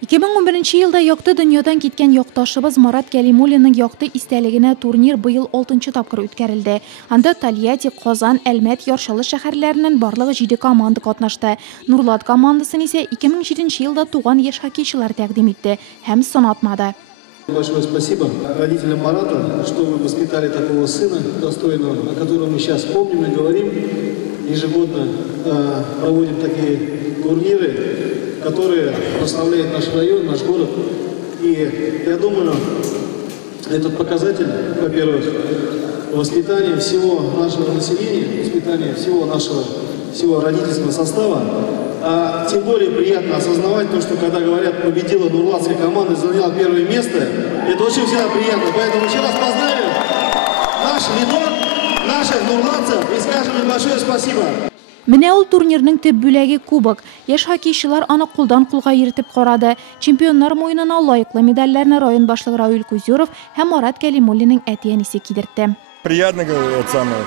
2011 yılda yakты dünyadan gitken yaktашыбыз Марат Кәлимуллинның якты истәлегенә турнир быел 6-нчы тапкыр үткәрелде. Анда Тольятти, Казан, Әлмәт, Яршалы шәһәрләреннән барлыгы 7 команда катнашты. Нурлат командасын исә 2007 елда туган яшь хоккейчылар тәкъдим итте һәм сынатмады. Большое спасибо родителям Марата, что вы воспитали такого сына достойного, о котором мы сейчас помним и говорим. Ежегодно проводим такие турниры, которые прославляют наш район, наш город. И я думаю, этот показатель, во-первых, воспитания всего нашего населения, воспитания всего родительского состава. А тем более приятно осознавать то, что когда говорят, победила нурлатская команда, заняла первое место, это очень всегда приятно. Поэтому еще раз поздравим наш видок, наших нурлатцев и скажем им большое спасибо. Менә ул турнирның төп бүләге кубок. Яшь хоккейчылар аны кулдан кулга йөртеп карады. Чемпионнар муенына лаеклы медальләрне район башлыгы Равил Кузюров һәм Марат Кәлимуллинның әти-әнисе кидертте. Приятно говорить самое.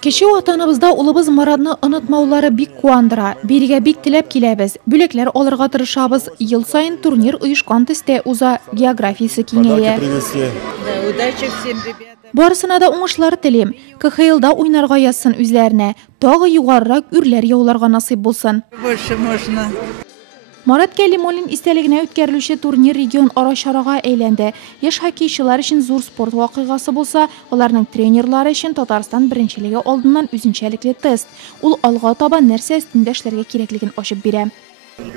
Кеше ватаныбызда улыбыз Маратны онытмаулары бик куандыра. Бирегә бик теләп киләбез. Бүләкләр алырга тырышабыз. Ел сайын турнир оешкан төстә уза, географиясе киңәя. Удачи всем, ребята. Барысына да уңышлар телим. КХЛда уйнарга язсын үзләренә. Тагы югарырак үрләр яуларга насыйп булсын. Больше можно. Марат Кәлимуллин истәлегенә үткәрелүче турнир регион ара чарага әйләнде. Яшь хоккейчылар өчен зур спорт вакыйгасы булса, аларның тренерлары өчен Татарстан беренчелеге алдыннан үзенчәлекле тест. Ул алга таба нәрсә өстендә эшләргә кирәклеген ачып бирә.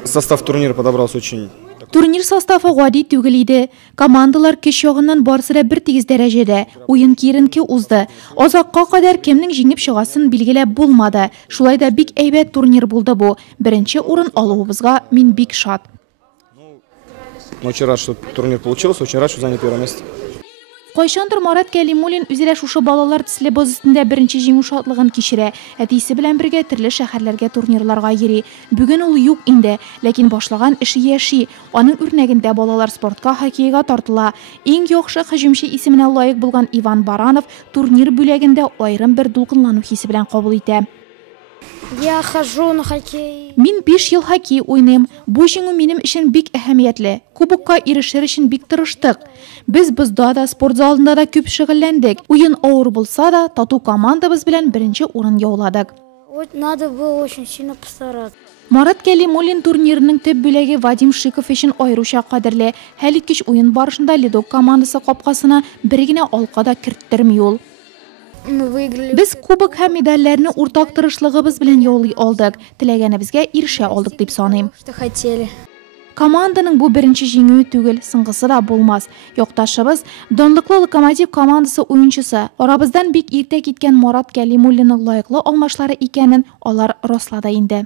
Состав турнира подобрался очень. Турнир составы гади түгел иде. Командалар көч ягыннан барысы да бер тигез дәрәҗәдә. Уен киеренке узды. Азакка кадәр кемнең җиңеп чыгасын билгеләп булмады. Шулай да бик әйбәт турнир булды бу. Беренче урын алуыбызга мин бик шат. Очень рад, что турнир получился, очень рад, что занял первое место. Кайчандыр Марат Кәлимуллин үзелә шушы балалар төсле боз өстендә беренче җиңү шатлыгын кичерә. Әтисе белән бергә төрле шәһәрләргә турнирларга йөри. Бүген ул юк инде, ләкин башлаган эше яши. Аның үрнәгендә балалар спортка, хоккейга тартыла. Иң яхшы һөҗүмче исеменә лаек булган Иван Баранов турнир бүләгендә аерым бер дулкынлану хисе белән кабул итә. Я хожу на хоккей. Мин 5 ел хоккей уйныйм. Бу җиңү минем өчен бик әһәмиятле. Кубокка ирешер өчен бик тырыштык. Без бозда да, спорт залында да күп шөгыльләндек. Уен авыр булса да, тату командабыз белән беренче урын яуладык. Надо было очень сильно постараться. Марат Кәлимуллин турнирының төп бүләге Вадим Шиков өчен аеруча кадерле. Хәлиткеч уен барышында Ледок командасы капкасына бер генә алка да керттерми ул. Без кубок һәм медальләрне уртак тырышлыгыбыз белән яулый алдык. Теләгәнебезгә ирешә алдык дип саныйм. Команданың бу беренче җиңүе түгел, соңгысы да булмас. Якташыбыз данлыклы Локомотив командасы уенчысы. Арабыздан бик иртә киткән Марат Кәлимуллинның лаеклы алмашлары икәнен алар раслады инде.